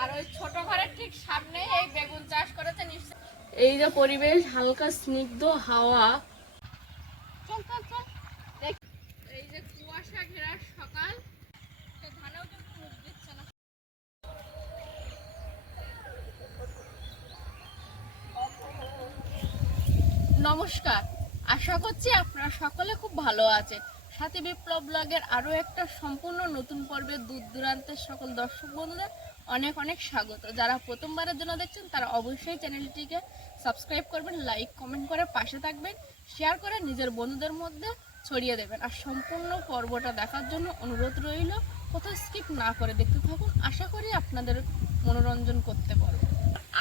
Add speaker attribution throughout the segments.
Speaker 1: আর ওই ছোট ঘরের ঠিক সামনে এই বেগুন চাষ করেছে এই যে পরিবেশ হালকা স্নিগ্ধ হাওয়া। চল চল চল। এই যে কুয়াশা ঘেরা সকাল তো ধানেও কিন্তু মুখ দিচ্ছে না। নমস্কার আশা করছি আপনারা সকলে খুব ভালো আছে সাথে বিপ্লব ব্লগের আরও একটা সম্পূর্ণ নতুন পর্বে দূর দূরান্তের সকল দর্শক বন্ধুদের অনেক অনেক স্বাগত। যারা প্রথমবারের জন্য দেখছেন, তারা অবশ্যই চ্যানেলটিকে সাবস্ক্রাইব করবেন, লাইক, কমেন্ট করে পাশে থাকবেন, শেয়ার করে নিজের বন্ধুদের মধ্যে ছড়িয়ে দেবেন। আর সম্পূর্ণ পর্বটা দেখার জন্য অনুরোধ রইল, কোথাও স্কিপ না করে দেখতে থাকুন। আশা করি আপনাদের মনোরঞ্জন করতে পারব।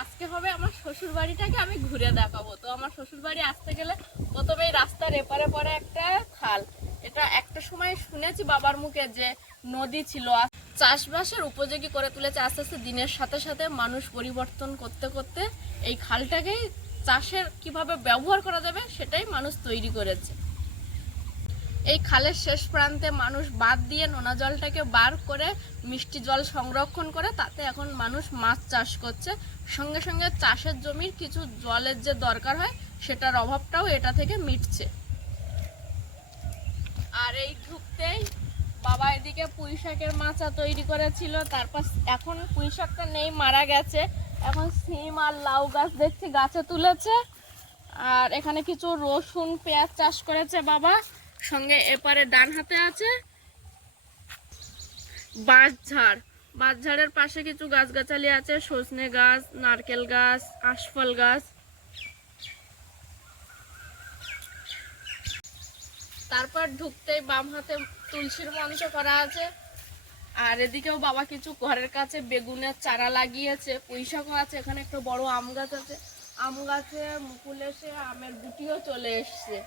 Speaker 1: আজকে হবে আমার শ্বশুর বাড়িটাকে আমি ঘুরে দেখাবো। তো আমার শ্বশুর বাড়ি আসতে গেলে প্রথমেই রাস্তার এপারে পরে একটা খাল। এটা একটা সময় শুনেছি বাবার মুখে যে নদী ছিল আর চাষবাসের উপযোগী করে তুলেছে আস্তে আস্তে দিনের সাথে সাথে মানুষ পরিবর্তন করতে করতে এই খালটাকেই চাষের কীভাবে ব্যবহার করা যাবে সেটাই মানুষ তৈরি করেছে। এই খালের শেষ প্রান্তে মানুষ বাদ দিয়ে নোনা জলটাকে বার করে মিষ্টি জল সংরক্ষণ করে তাতে এখন মানুষ মাছ চাষ করছে। সঙ্গে সঙ্গে চাষের জমির কিছু জলের যে দরকার হয় সেটার অভাবটাও এটা থেকে মিটছে। আর এই ঢুকতেই বাবা এদিকে পুঁই শাকের মাচা তৈরি করেছিল, তারপর এখন পুঁই শাকটা নেই, মারা গেছে। এখন সিম আর লাউ গাছ দেখছি গাছে তুলেছে। আর এখানে কিছু রসুন, পেঁয়াজ চাষ করেছে বাবা। সঙ্গে এপারে ডান হাতে আছে বাঁশঝাড়। বাঁশঝাড়ের পাশে কিছু গাছগাছালি আছে, সজনে গাছ, নারকেল গাছ আশফল গাছ। তারপর ঢুকতেই বাম হাতে তুলসীর মঞ্চ করা আছে। আর এদিকেও বাবা কিছু ঘরের কাছে বেগুনের চারা লাগিয়েছে, পুঁইশাকও আছে, এখানে একটা বড় আম গাছ আছে। আম গাছে মুকুল এসে আমের গুটিও চলে এসছে।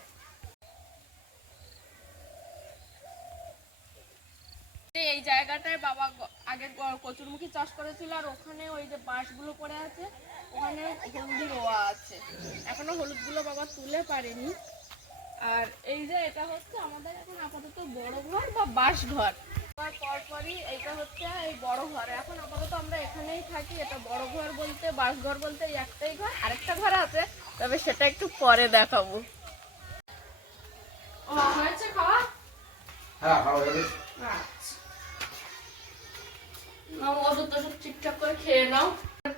Speaker 1: এই জায়গাটায় বাবা আগে কচুরমুখী চাষ করেছিল, আর ওখানে ওই যে বাঁশগুলো পড়ে আছে, ওখানে হলদি রোয়া আছে। এখনও হলুদগুলো বাবা তুলে পারেনি। আর এই যে এটা হচ্ছে আমাদের এখন আপাতত বড় ঘর বা বাস ঘর। পরপরই এটা হচ্ছে এই বড় ঘর। এখন আপাতত আমরা এখানেই থাকি। এটা বড় ঘর বলতে বাস ঘর বলতে একটাই ঘর। আরেকটা ঘর আছে তবে সেটা একটু পরে দেখাবো। ও হয়েছে খাওয়া?
Speaker 2: হ্যাঁ খাওয়া
Speaker 1: আচ্ছা। ওষুধ ঠিকঠাক করে খেয়ে নাও।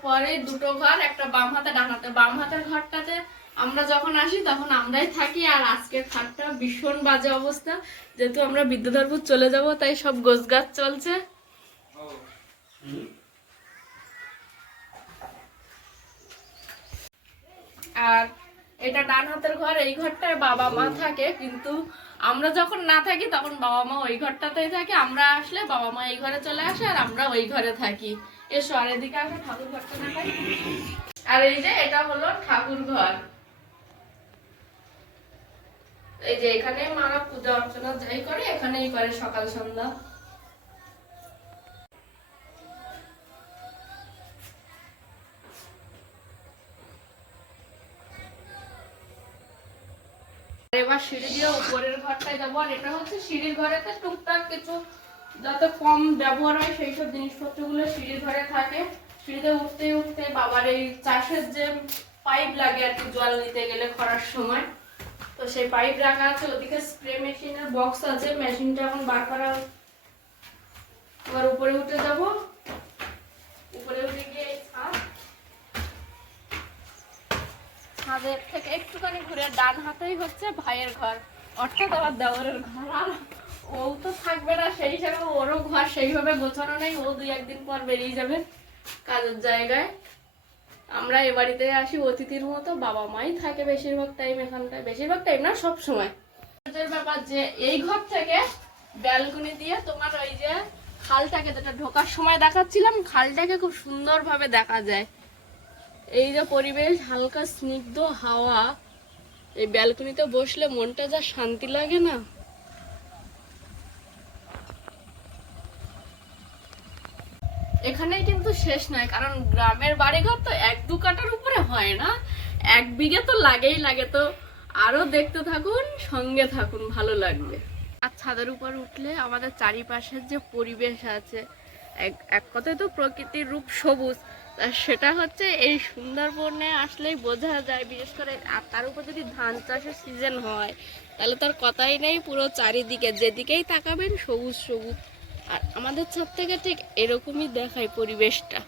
Speaker 1: পরে দুটো ঘর একটা বাম হাতে ডান হাতে। বাম হাতের ঘরটাতে আমরা যখন আসি তখন আমরাই থাকি, আর আজকের খাটটা ভীষণ বাজে অবস্থা। যেহেতু আমরা বিদ্যুধরপুর চলে যাব, তাই সব গোছগাছ চলছে। আর এটা ডান হাতের ঘর, এই ঘরটায় বাবা মা থাকে, কিন্তু আমরা যখন না থাকি তখন বাবা মা ওই ঘরটাতেই থাকে। আমরা আসলে বাবা মা এই ঘরে চলে আসে, আর আমরা ওই ঘরে থাকি। এসো, আর এদিকে আসো, ঠাকুর ঘরটা দেখাই। আর এই যে, এটা হলো ঠাকুর ঘর। এই যে এখানে মারা পূজা অর্চনা যাই করে, এখানেই করে সকাল সন্ধ্যা। এবার সিঁড়ি দিয়ে উপরের ঘরটায় যাব, আর এটা হচ্ছে সিঁড়ির ঘরেতে টুকটাক কিছু যাতে কম ব্যবহার হয় সেই সব জিনিসপত্রগুলো সিঁড়ির ঘরে থাকে। সিঁড়িতে উঠতে উঠতে বাবার এই চাষের যে পাইপ লাগে আর কি, জল নিতে গেলে খরার সময়। তো সেই পাইপ রাখা আছে ওদিকে স্প্রে মেশিনের বক্স আছে মেশিনটা এখন বার করা আবার উপরে উঠে যাব। উপরে উঠে গিয়ে ছাদ ছাদের থেকে একটুখানি ঘুরে ডান হাতেই হচ্ছে ভাইয়ের ঘর। অর্থাৎ আমার দেওয়ারের ঘর। আর ও তো থাকবে না সেই হিসাবে ওরও ঘর সেইভাবে গোছানো নেই। ও দুই একদিন পর বেরিয়ে যাবে কাজের জায়গায়। আমরা এ বাড়িতে আসি অতিথির মতো, বাবা মাই থাকে বেশিরভাগ টাইম এখানটায়। বেশিরভাগ টাইম না, সব সময়। ব্যাপার যে এই ঘর থেকে ব্যালকনি দিয়ে তোমার ওই যে খালটাকে যেটা ঢোকার সময় দেখাচ্ছিলাম, খালটাকে খুব সুন্দরভাবে দেখা যায়। এই যে পরিবেশ, হালকা স্নিগ্ধ হাওয়া। এই ব্যালকনিতে বসলে মনটা যা শান্তি লাগে না। এখানেই কিন্তু শেষ নয়, কারণ গ্রামের বাড়িঘর তো এক দু কাটার উপরে হয় না। এক বিঘে তো লাগেই লাগে, তো আরও দেখতে থাকুন, সঙ্গে থাকুন, ভালো লাগবে। আর ছাদের উপর উঠলে আমাদের চারিপাশের যে পরিবেশ আছে, এক এক কথায় তো প্রকৃতির রূপ সবুজ সেটা হচ্ছে এই সুন্দরবনে আসলেই বোঝা যায়, বিশেষ করে আর তার উপর যদি ধান চাষের সিজন হয়, তাহলে তার কথাই নেই, পুরো চারিদিকে যেদিকেই তাকাবেন, সবুজ সবুজ। আর আমাদের ছাদ থেকে ঠিক এরকমই দেখায় পরিবেশটা।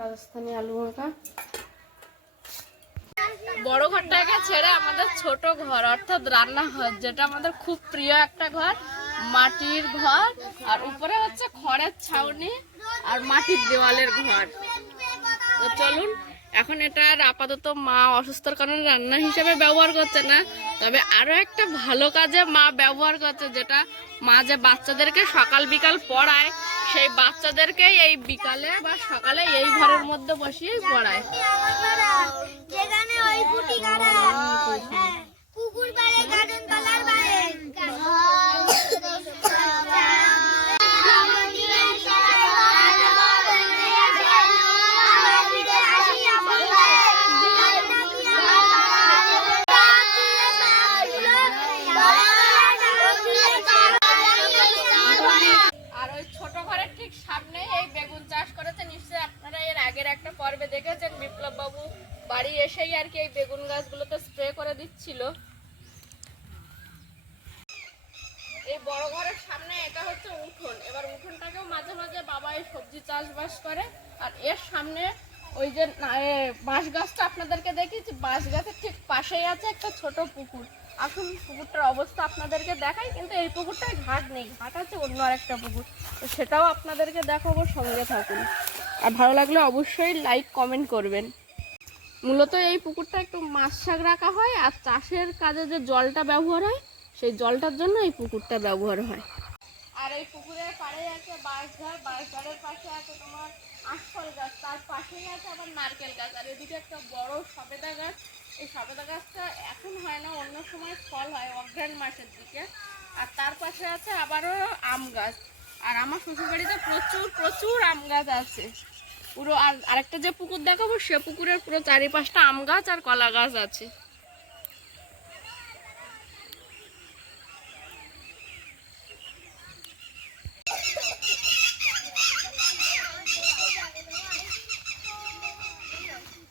Speaker 1: রাজস্থানি আলু মাখা বড় ঘরটাকে ছেড়ে আমাদের ছোট ঘর অর্থাৎ রান্না ঘর যেটা আমাদের খুব প্রিয় একটা ঘর মাটির ঘর আর উপরে হচ্ছে খড়ের ছাউনি আর মাটির দেওয়ালের ঘর। তো চলুন এখন এটা আর আপাতত মা অসুস্থর কারণে রান্না হিসেবে ব্যবহার করছে না। তবে আরও একটা ভালো কাজে মা ব্যবহার করছে, যেটা মা যে বাচ্চাদেরকে সকাল বিকাল পড়ায়, সেই বাচ্চাদেরকে এই বিকালে বা সকালে এই ঘরের মধ্যে বসিয়েই পড়ায়।
Speaker 3: যেখানে ফুটি কাটা হ্যাঁ, পুকুর পাড়ে গার্ডেন তলার পাড়ে
Speaker 1: আর ওই ছোট ঘরের ঠিক সামনে এই বেগুন চাষ করেছে নিশ্চয়ই আপনারা এর আগের একটা পর্বে দেখেছেন বিপ্লব বাবু বাড়ি এসেই আর কি এই বেগুন গাছগুলোতে স্প্রে করে দিচ্ছিল। এই বড় ঘরের সামনে এটা হচ্ছে উঠোন। এবার উঠোনটাকেও মাঝে মাঝে বাবা এই সবজি চাষবাস করে। আর এর সামনে ওই যে বাঁশ গাছটা আপনাদেরকে দেখিয়েছি। বাঁশ গাছের ঠিক পাশেই আছে একটা ছোট পুকুর। এখন পুকুরটার অবস্থা আপনাদেরকে দেখাই। কিন্তু এই পুকুরটায় ঘাট নেই। ঘাট আছে অন্য আরেকটা পুকুর। তো সেটাও আপনাদেরকে দেখাবো সঙ্গে থাকুন। আর ভালো লাগলে অবশ্যই লাইক কমেন্ট করবেন। মূলত এই পুকুরটা একটু মাছ শাক রাখা হয় আর চাষের কাজে যে জলটা ব্যবহার হয়, সেই জলটার জন্য এই পুকুরটা ব্যবহার হয়। আর এই পুকুরের পাড়ে আছে বাঁশঝাড়, বাঁশঝাড়ের পাশে আছে তোমার আশফল গাছ, তার পাশেই আছে আবার নারকেল গাছ। আর এদিকে একটা বড় সবেদা গাছ। এই সবেদা গাছটা এখন হয় না, অন্য সময় ফল হয় অগ্রহায়ণ মাসের দিকে। আর তার পাশে আছে আবারও আম গাছ। আর আমার শ্বশুরবাড়িতে প্রচুর প্রচুর আম গাছ আছে। পুরো আর আরেকটা যে পুকুর দেখাবো, সে পুকুরের পুরো চারিপাশটা আম গাছ আর কলা গাছ আছে।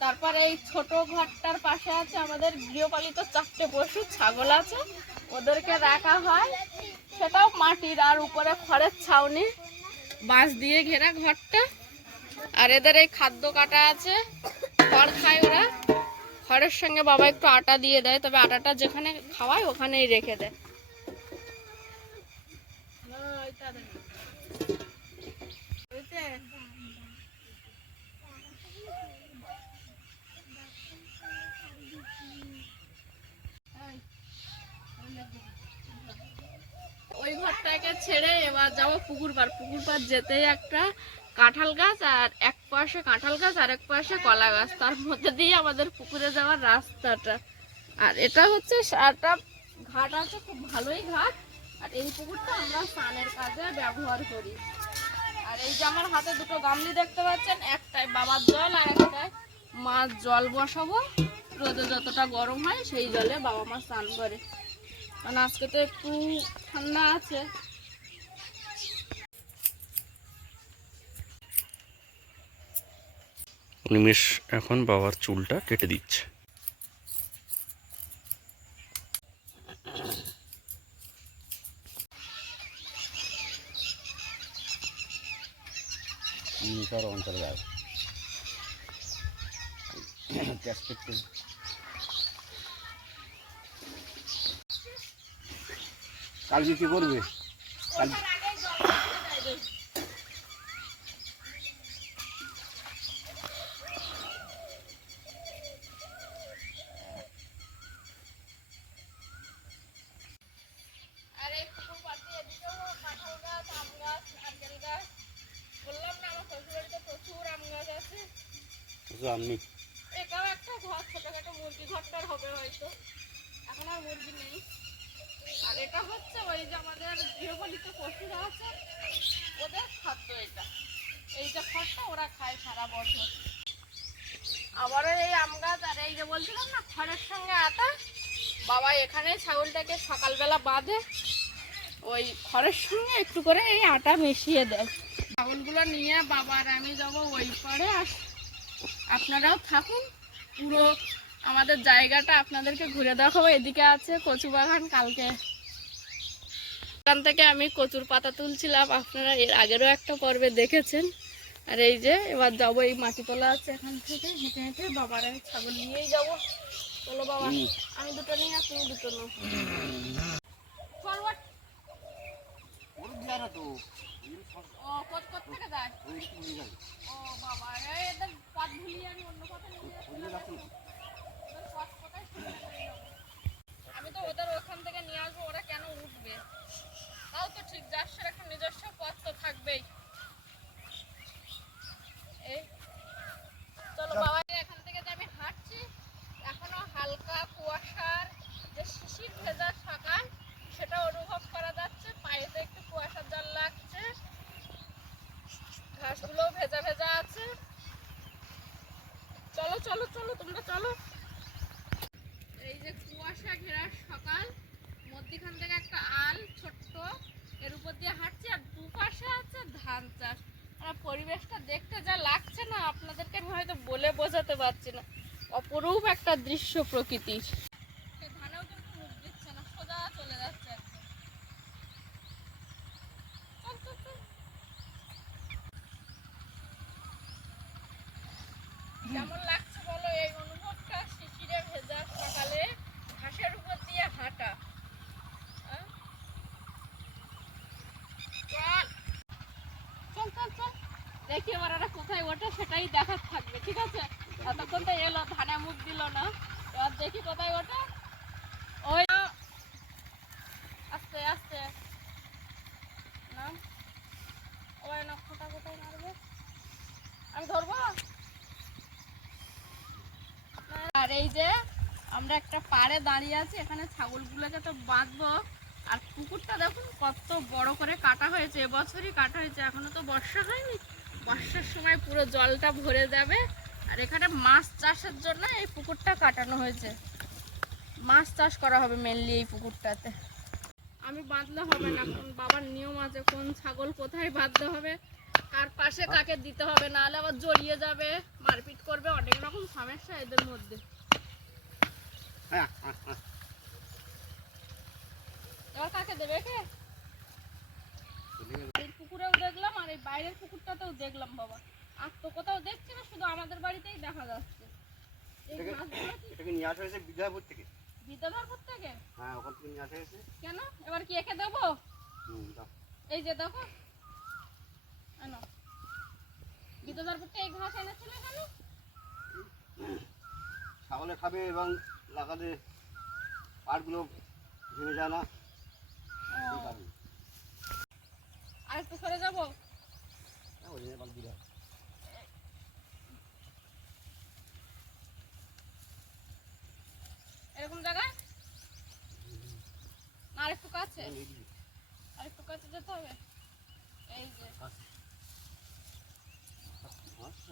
Speaker 1: তারপর এই ছোট ঘরটার পাশে আছে আমাদের গৃহপালিত চারটে পশু, ছাগল আছে। ওদেরকে রাখা হয়। সেটাও মাটির, আর উপরে খড়ের ছাউনি। বাঁশ দিয়ে ঘেরা ঘরটা। আর এদের এই খাদ্য কাটা আছে। খড় খায় ওরা। খড়ের সঙ্গে বাবা একটু আটা দিয়ে দেয়, তবে আটাটা যেখানে খাওয়ায় ওখানেই রেখে দেয়। ওই ঘরটাকে ছেড়ে এবার যাব পুকুর পাড়। পুকুর পাড় যেতেই একটা কাঁঠাল গাছ আর এক পাশে কাঁঠাল গাছ আর এক পাশে কলা গাছ। তার মধ্যে দিয়ে আমাদের পুকুরে যাওয়ার রাস্তাটা। আর এটা হচ্ছে একটা ঘাট আছে, খুব ভালোই ঘাট। আর এই পুকুরটা আমরা স্নানের কাজে ব্যবহার করি। আর এই যে আমার হাতে দুটো গামলি দেখতে পাচ্ছেন, একটাই বাবার জল আর একটাই মাছ জল বসাবো। রোদে যতটা গরম হয় সেই জলে বাবা মা স্নান করে। কারণ আজকে তো একটু ঠান্ডা আছে।
Speaker 4: নিমেষ এখন বাবার চুলটা কেটে দিচ্ছে।
Speaker 2: অঞ্চল গাছ ক্যাসকেট কালকে কি করবে কাল
Speaker 1: আর এই পুকুর পাড়ে এদিকেও কাঁঠাল গাছ আম গাছ নারকেল গাছ বললাম না আমার শ্বশুরবাড়িতে প্রচুর আম গাছ আছে।
Speaker 2: শুধু আপনি
Speaker 1: এটাও একটা ঘর ছোটখাটো মুরগি ঘরটার হবে হয়তো। এখন আর মুরগি নেই। এটা হচ্ছে ওই যে আমাদের ওদের খাদ্য এটা। ওরা খায় সারা বছর। আবারও এই আম গাছ আর এই যে বলছিলাম না, খড়ের সঙ্গে আটা। বাবা এখানে ছাগলটাকে সকালবেলা বাঁধে, ওই খড়ের সঙ্গে একটু করে এই আটা মিশিয়ে দেয়। ছাগলগুলো নিয়ে বাবা আর আমি যাব ওই পরে আপনারাও থাকুন। পুরো আমাদের জায়গাটা আপনাদেরকে ঘুরে দেখাবো। এদিকে আছে কচু বাগান কালকে এখান থেকে আমি কচুর পাতা তুলছিলাম। আপনারা এর আগেরও একটা পর্বে দেখেছেন। আর এই যে এবার যাব এই মাটি তোলা আছে এখান থেকে হেঁটে হেঁটে বাবার আমি ছাগল নিয়েই যাব। চলো বাবা আমি দুটো আর তুমি দুটো ভুলিয়ে আমি তো। ওদের। আমি তো ওখান থেকে নিয়ে আসব ওরা কেন উঠবে তাও তো ঠিক যার একটা নিজস্ব পথ তো থাকবেই এই চলো বাবা এখান থেকে যে আমি হাঁটছি এখনও হালকা কুয়াশার যে শিশির ভেজা সকাল সেটা অনুভব করা যাচ্ছে পায়েতে একটু কুয়াশার জল লাগছে ঘাসগুলো ভেজা ভেজা আছে চলো চলো চলো তোমরা চলো এই যে কুয়াশা ঘেরা সকাল মধ্যখান থেকে একটা আল ছোট্ট এর উপর দিয়ে হাঁটছি আর দুপাশে আছে ধান চাষ আর পরিবেশটা দেখতে যা লাগছে না আপনাদেরকে আমি হয়তো বলে বোঝাতে পারছি না। অপরূপ একটা দৃশ্য প্রকৃতির সে ধানেও কিন্তু মুখ দিচ্ছে না সোজা চলে যাচ্ছে একদম চল, চল, চল। কেমন লাগছে বলো এই অনুভবটা শিশিরে ভেজা সকালে ঘাসের উপর দিয়ে হাঁটা হ্যাঁ? চল চল চল চল দেখি এবার ওরা কোথায় ওঠে সেটাই দেখার থাকবে ঠিক আছে এতক্ষণ তো এলো ধানে মুখ দিল না এবার দেখি কোথায় ওঠে ওই না। আস্তে আস্তে না ওই না কোথায় কোথায় মারবে আর এই যে, আমরা একটা পাড়ে দাঁড়িয়ে আছি, এখানে ছাগলগুলোকে তো বাঁধবো। আর পুকুরটা দেখুন, কত বড় করে কাটা হয়েছে, এবছরই কাটা হয়েছে, এখনও তো বর্ষা হয়নি। বর্ষার সময় পুরো জলটা ভরে যাবে। আর এখানে মাছ চাষের জন্য এই পুকুরটা কাটানো হয়েছে। মাছ চাষ করা হবে মেনলি এই পুকুরটাতে। আমি বাঁধলে হবে না, কারণ বাবার নিয়ম আছে, কোন ছাগল কোথায় বাঁধতে হবে। কার পাশে কাকে দিতে হবে? নাহলে আবার জড়িয়ে যাবে মারপিট করবে অনেক রকম সমস্যা এদের মধ্যে। কাকে দেবে কে পুকুরেও দেখলাম আর এই বাইরের পুকুরটাতেও দেখলাম বাবা। আর তো কোথাও দেখছি না শুধু আমাদের বাড়িতেই দেখা যাচ্ছে। এই
Speaker 2: এটাকে-
Speaker 1: মাছগুলো কি?
Speaker 2: এটাকে নিয়ে আসা হয়েছে বিদ্যাপুর থেকে।
Speaker 1: বিদ্যাধরপুর থেকে?
Speaker 2: হ্যাঁ ওখান থেকে নিয়ে আসা হয়েছে।
Speaker 1: কেন? এবার কি একে দেবো? এই যে দেখো আনো। বিদ্যাধরপুরটা এই ঘাস এনেছিল এখানে
Speaker 2: ছাগলে খাবে এবং লাগালে পাটগুলো ভেঙে যায় না।
Speaker 1: আর একটু সরে যাব?
Speaker 2: ওই জন্য বাদ দিলাম।
Speaker 1: এরকম জায়গায় না আর একটু কাছে
Speaker 2: এই দিকে।
Speaker 1: আর একটু কাছে যেতে হবে এই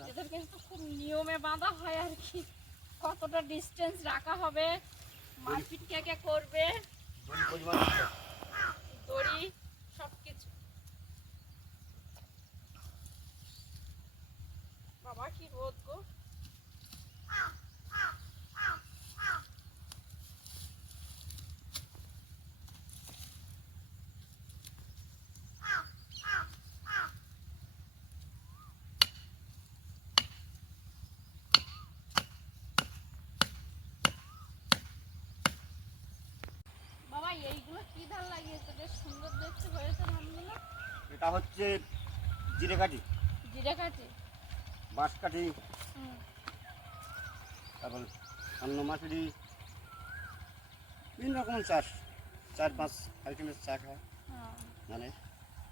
Speaker 1: যে এদের কিন্তু খুব নিয়মে বাঁধা হয় আর কি। কতটা ডিস্টেন্স রাখা হবে, মারপিট কে কে করবে?
Speaker 2: দড়ি পরিমাণ দিতে হবে।
Speaker 1: দড়ি সব কিছু বাবা কি রোদ গো বাবা এইগুলো কি ধান লাগিয়েছে বেশ সুন্দর দেখতে হয়েছে ধানগুলো
Speaker 2: এটা হচ্ছে জিরে কাঠি
Speaker 1: জিরে কাঠি
Speaker 2: বাঁশ কাঠি তারপর অন্য মাছেরই বিভিন্ন রকম চাষ। চার পাঁচ আইটেমের চাষ হয়। মানে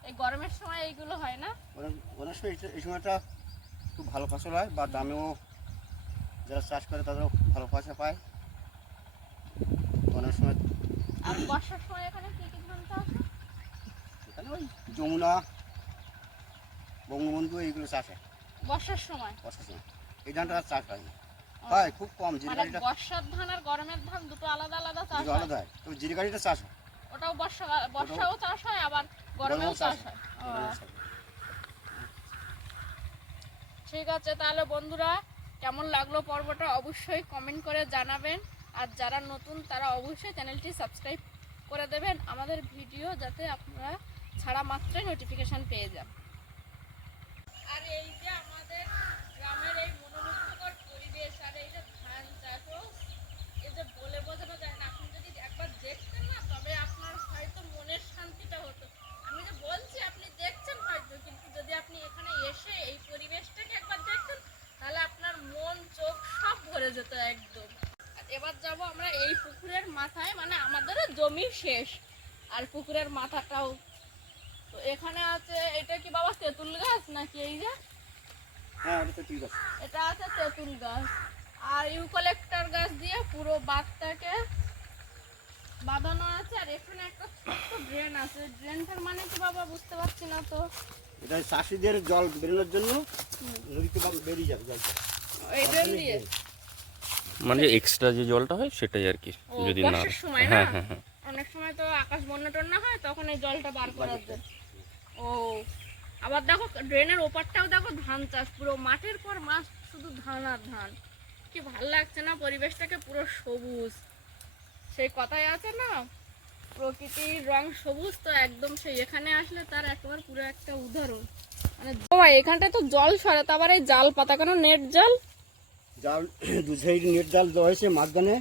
Speaker 1: এই গরমের সময় এইগুলো হয় না?
Speaker 2: অনেক সময় এই- সময়টা খুব ভালো ফসল হয় বা দামেও যারা চাষ করে তাদেরও ভালো পয়সা পায়। অনেক সময়
Speaker 1: আর বর্ষার সময় এখানে কি কি ধান চাষ হয়?
Speaker 2: এখানে ওই যমুনা বঙ্গবন্ধু এইগুলো চাষ হয়।
Speaker 1: বর্ষার সময়?
Speaker 2: বর্ষার সময়। এই ধানটা চাষ হয়। না হয় খুব কম।
Speaker 1: মানে বর্ষার ধান আর গরমের ধান দুটো আলাদা আলাদা চাষ হয়?
Speaker 2: আলাদা হয়। তবে চাষ হয়
Speaker 1: ওটাও বর্ষা বর্ষাও চাষ হয় আবার গরমেও
Speaker 2: চাষ
Speaker 1: হয়। ঠিক আছে তাহলে বন্ধুরা কেমন লাগল পর্বটা অবশ্যই কমেন্ট করে জানাবেন। আর যারা নতুন তারা অবশ্যই চ্যানেলটি সাবস্ক্রাইব করে দেবেন। আমাদের ভিডিও যাতে আপনারা ছাড়া মাত্রই নোটিফিকেশন পেয়ে যান আর এই যে আমাদের গ্রামের এই মনোমুগ্ধকর পরিবেশ আর এই যে ধান চাষও এই যে বলে না। যদি একবার না, তবে আপনার হয়তো মনের শান্তিটা হতো। আমি যে বলছি, আপনি দেখছেন হয়তো, কিন্তু যদি আপনি এখানে এসে এই পরিবেশটাকে একবার তাহলে আপনার মন, চোখ সব ভরে যেত একদম। এবার যাব আমরা এই পুকুরের মাথায় মানে আমাদেরও জমি শেষ। আর পুকুরের মাথাটাও তো এখানে আছে এটা কি বাবা তেঁতুল গাছ নাকি এই যে?
Speaker 2: হ্যাঁ
Speaker 1: এটা আছে তেঁতুল গাছ। আর ইউকালেক্টার গাছ দিয়ে পুরো বাঁধটাকে বাঁধানো আছে আর এখানে একটা ছোট্ট ড্রেন আছে। ড্রেনটার মানে কি বাবা বুঝতে পারছি না তো।
Speaker 2: এটা চাষিদের জল বেরোনোর জন্য নদীতে বেরিয়ে যাবে জল
Speaker 1: এই ড্রেন দিয়ে?
Speaker 4: মানে এক্সট্রা যে জলটা হয় সেটাই আর কি যদি
Speaker 1: সময় না?
Speaker 4: হ্যাঁ হ্যাঁ হ্যাঁ।
Speaker 1: অনেক সময় তো আকাশ বন্যা টন্যা হয়, তখন এই জলটা বার করার জন্য ও, আবার দেখো, ড্রেনের ওপারটাও দেখো ধান চাষ, পুরো মাঠের পর মাছ শুধু ধান আর ধান। কি ভালো লাগছে না, পরিবেশটাকে পুরো সবুজ। সেই কথাই আছে না, প্রকৃতির রং সবুজ, তো একদম সেই এখানে আসলে তার একবার পুরো একটা উদাহরণ। মানে ভাই, এখানটায় তো জল সরে, তো আবার এই জাল পাতা, কেন নেট জাল?
Speaker 2: জাল দু সাইড নেট জাল দেওয়া হয়েছে মাঝখানে।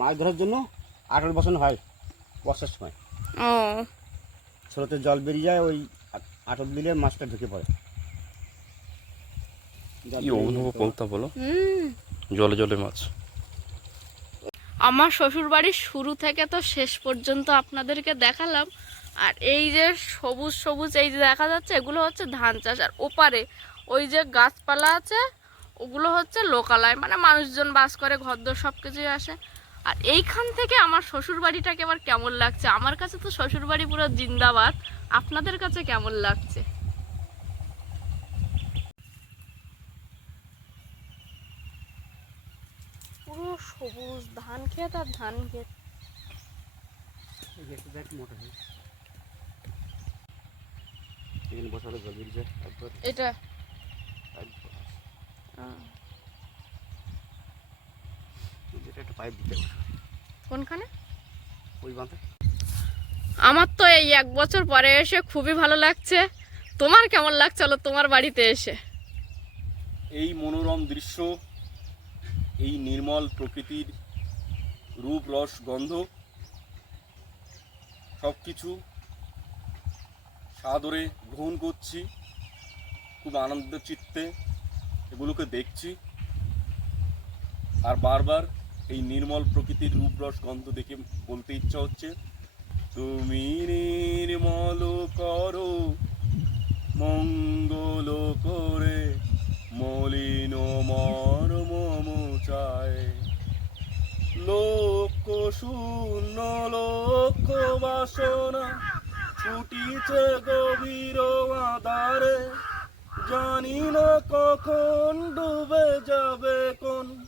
Speaker 2: মাছ ধরার জন্য আটল বসানো হয়। বর্ষার সময়।
Speaker 1: ও।
Speaker 2: স্রোতের জল বেরিয়ে যায় ওই আট- আটল দিলে মাছটা ঢুকে পড়ে।
Speaker 4: কি অনুভব
Speaker 2: যেত।
Speaker 4: বলো? জলে জলে মাছ।
Speaker 1: আমার শ্বশুর বাড়ির শুরু থেকে তো শেষ পর্যন্ত আপনাদেরকে দেখালাম। আর এই যে সবুজ সবুজ এই যে দেখা যাচ্ছে এগুলো হচ্ছে ধান চাষ। আর ওপারে ওই যে গাছপালা আছে ওগুলো হচ্ছে লোকালয়। মানে মানুষজন বাস করে ঘরদোর সব কিছুই আসে। আর এইখান থেকে আমার শ্বশুর বাড়িটাকে এবার কেমন লাগছে? আমার কাছে তো শ্বশুর বাড়ি পুরো জিন্দাবাদ। আপনাদের কাছে কেমন লাগছে? পুরো সবুজ ধান ক্ষেত আর ধান
Speaker 2: যায় একবার।
Speaker 1: এটা
Speaker 2: একবার।
Speaker 1: আহ,
Speaker 2: যেটা একটা পাইপ দিতে হবে।
Speaker 1: কোনখানে?
Speaker 2: ওই বাঁধে।
Speaker 1: আমার তো এই এক বছর পরে এসে খুবই ভালো লাগছে। তোমার কেমন লাগছে? হলো তোমার বাড়িতে এসে।
Speaker 5: এই মনোরম দৃশ্য এই নির্মল প্রকৃতির রূপ রস গন্ধ সব কিছু সাদরে গ্রহণ করছি খুব আনন্দ চিত্তে এগুলোকে দেখছি। আর বারবার এই নির্মল প্রকৃতির রূপ রস গন্ধ দেখে বলতে ইচ্ছা হচ্ছে, তুমি নির্মল করো, মঙ্গল করে, মলিন মর্ম চায়। লোক শূন্য লক্ষ বাসনা, ছুটিছে গভীর আধারে। জানি না কখন ডুবে যাবে কোন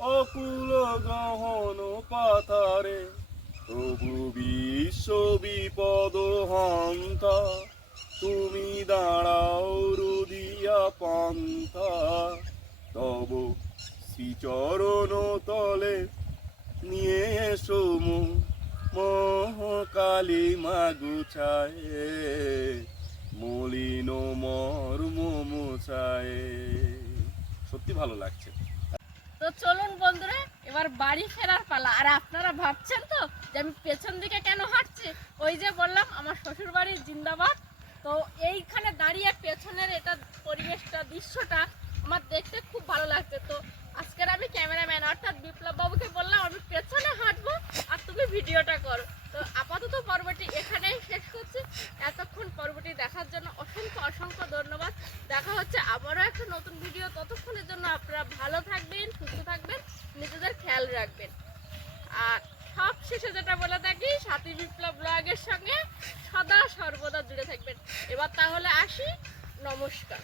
Speaker 5: অকুল গহন পাথারে তবু বিশ্ব বিপদ হন্তা, তুমি দাঁড়াও রুদিয়া পন্থা তব শ্রীচরণ তলে নিয়ে এসো মো, মহাকালী মাগুছায় মলিন মর্ম মোছায়। সত্যি ভালো লাগছে
Speaker 1: তো চলুন বন্ধুরা, এবার বাড়ি ফেরার পালা। আর আপনারা ভাবছেন তো যে আমি পেছন দিকে কেন হাঁটছি? ওই যে বললাম, আমার শ্বশুর বাড়ির জিন্দাবাদ। তো এইখানে দাঁড়িয়ে পেছনের এটা পরিবেশটা, দৃশ্যটা আমার দেখতে খুব ভালো লাগছে। তো আজকের আমি ক্যামেরাম্যান, অর্থাৎ বিপ্লব বাবুকে বললাম, আমি পেছনে হাঁটবো আর তুমি ভিডিওটা করো। তো আপাতত পর্বটি এখানেই শেষ করছি। এতক্ষণ পর্বটি দেখার জন্য অসংখ্য অসংখ্য ধন্যবাদ। দেখা হচ্ছে আবারও একটা নতুন ভিডিও ততক্ষণের জন্য আপনারা ভালো থাকবেন, সুস্থ থাকবেন, নিজেদের খেয়াল রাখবেন। আর সব শেষে যেটা বলে থাকি, সাথী বিপ্লব ব্লগের সঙ্গে সদা সর্বদা জুড়ে থাকবেন। এবার তাহলে আসি। নমস্কার।